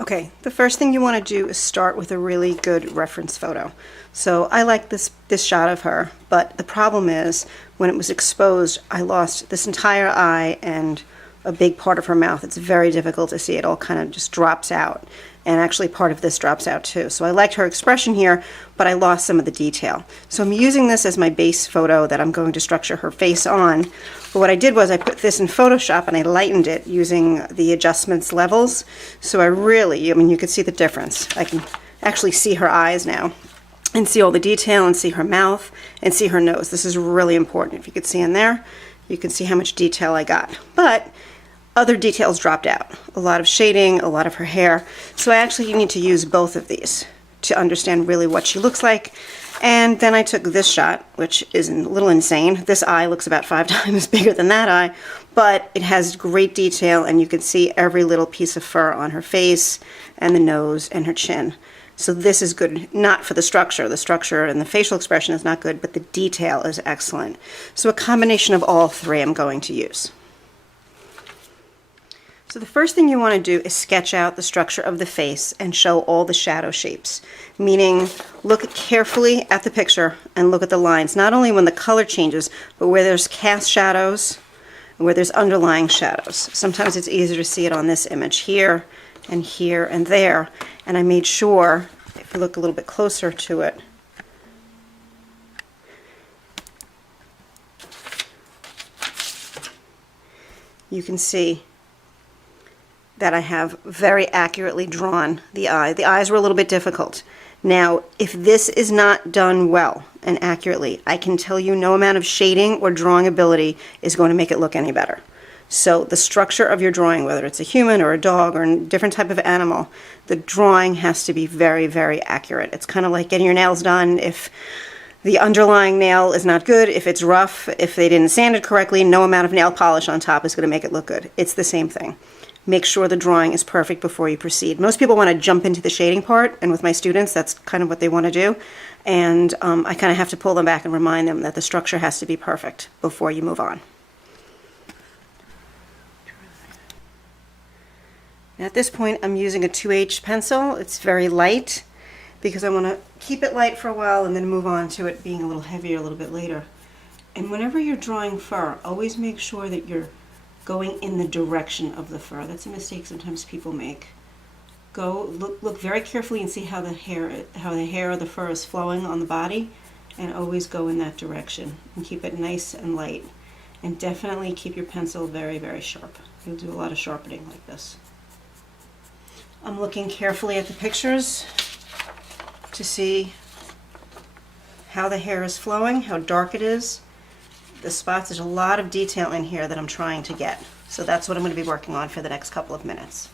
Okay, the first thing you want to do is start with a really good reference photo. So I like this shot of her, but the problem is when it was exposed, I lost this entire eye and a big part of her mouth. It's very difficult to see. It all kind of just drops out. And actually part of this drops out too. So I liked her expression here, but I lost some of the detail. So I'm using this as my base photo that I'm going to structure her face on. But what I did was I put this in Photoshop and I lightened it using the adjustments levels. So I mean, you can see the difference. I can actually see her eyes now and see all the detail and see her mouth and see her nose. This is really important. If you could see in there, you can see how much detail I got. But other details dropped out. A lot of shading, a lot of her hair. So I actually need to use both of these to understand really what she looks like. And then I took this shot, which is a little insane. This eye looks about 5 times bigger than that eye, but it has great detail and you can see every little piece of fur on her face and the nose and her chin. So this is good, not for the structure. The structure and the facial expression is not good, but the detail is excellent. So a combination of all three I'm going to use. So the first thing you want to do is sketch out the structure of the face and show all the shadow shapes, meaning look carefully at the picture and look at the lines, not only when the color changes, but where there's cast shadows and where there's underlying shadows. Sometimes it's easier to see it on this image here and there, and I made sure, if you look a little bit closer to it, you can see that I have very accurately drawn the eye. The eyes were a little bit difficult. Now, if this is not done well and accurately, I can tell you no amount of shading or drawing ability is going to make it look any better. So the structure of your drawing, whether it's a human or a dog or a different type of animal, the drawing has to be very, very accurate. It's kind of like getting your nails done. If the underlying nail is not good, if it's rough, if they didn't sand it correctly, no amount of nail polish on top is going to make it look good. It's the same thing. Make sure the drawing is perfect before you proceed. Most people want to jump into the shading part, and with my students, that's kind of what they want to do. And I kind of have to pull them back and remind them that the structure has to be perfect before you move on. At this point, I'm using a 2H pencil. It's very light because I want to keep it light for a while and then move on to it being a little heavier a little bit later. And whenever you're drawing fur, always make sure that you're going in the direction of the fur. That's a mistake sometimes people make. Look very carefully and see how the hair or the fur is flowing on the body, and always go in that direction and keep it nice and light. And definitely keep your pencil very, very sharp. You'll do a lot of sharpening like this. I'm looking carefully at the pictures to see how the hair is flowing, how dark it is. The spots, there's a lot of detail in here that I'm trying to get. So that's what I'm going to be working on for the next couple of minutes.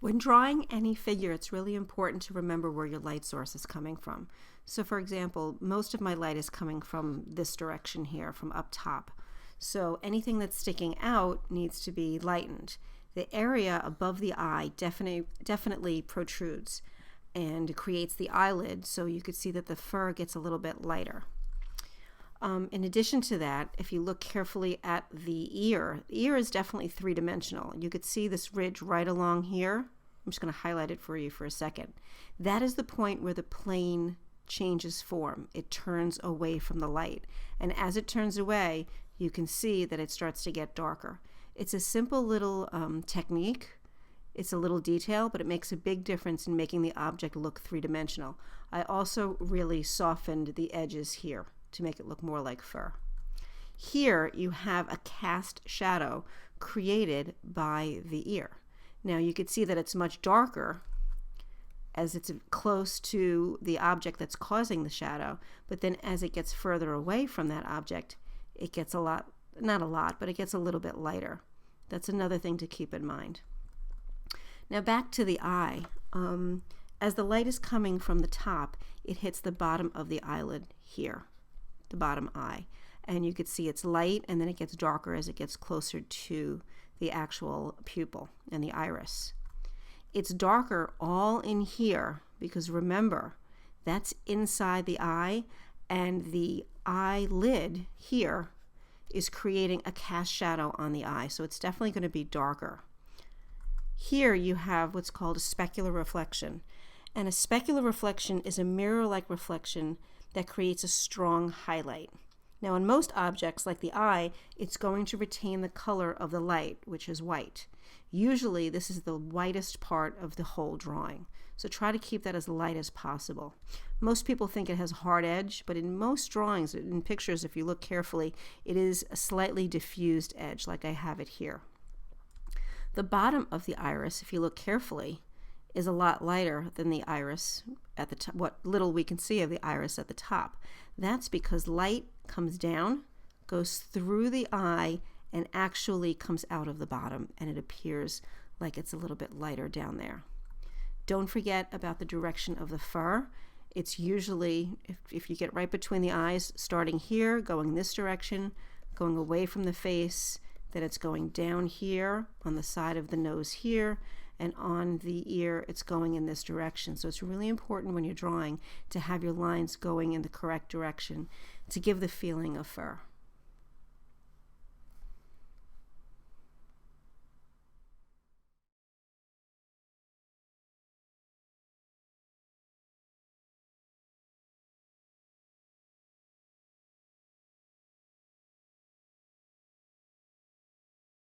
When drawing any figure, it's really important to remember where your light source is coming from. So for example, most of my light is coming from this direction here, from up top. So anything that's sticking out needs to be lightened. The area above the eye definitely protrudes and creates the eyelid, so you could see that the fur gets a little bit lighter. In addition to that, if you look carefully at the ear is definitely three-dimensional. You could see this ridge right along here. I'm just going to highlight it for you for a second. That is the point where the plane changes form. It turns away from the light. And as it turns away, you can see that it starts to get darker. It's a simple little technique. It's a little detail, but it makes a big difference in making the object look three-dimensional. I also really softened the edges here to make it look more like fur. Here you have a cast shadow created by the ear. Now you could see that it's much darker as it's close to the object that's causing the shadow, but then as it gets further away from that object, it gets not a lot, but it gets a little bit lighter. That's another thing to keep in mind. Now back to the eye. As the light is coming from the top, it hits the bottom of the eyelid here, the bottom eye, and you could see it's light, and then it gets darker as it gets closer to the actual pupil and the iris. It's darker all in here because remember, that's inside the eye, and the eyelid here is creating a cast shadow on the eye, so it's definitely going to be darker. Here you have what's called a specular reflection, and a specular reflection is a mirror-like reflection that creates a strong highlight. Now in most objects like the eye, it's going to retain the color of the light, which is white. Usually this is the whitest part of the whole drawing, so try to keep that as light as possible. Most people think it has a hard edge, but in most drawings, in pictures, if you look carefully, it is a slightly diffused edge like I have it here. The bottom of the iris, if you look carefully, is a lot lighter than the iris at the top, what little we can see of the iris at the top. That's because light comes down, goes through the eye, and actually comes out of the bottom, and it appears like it's a little bit lighter down there. Don't forget about the direction of the fur. It's usually, if you get right between the eyes, starting here, going this direction, going away from the face, then it's going down here on the side of the nose here, and on the ear it's going in this direction. So it's really important when you're drawing to have your lines going in the correct direction to give the feeling of fur.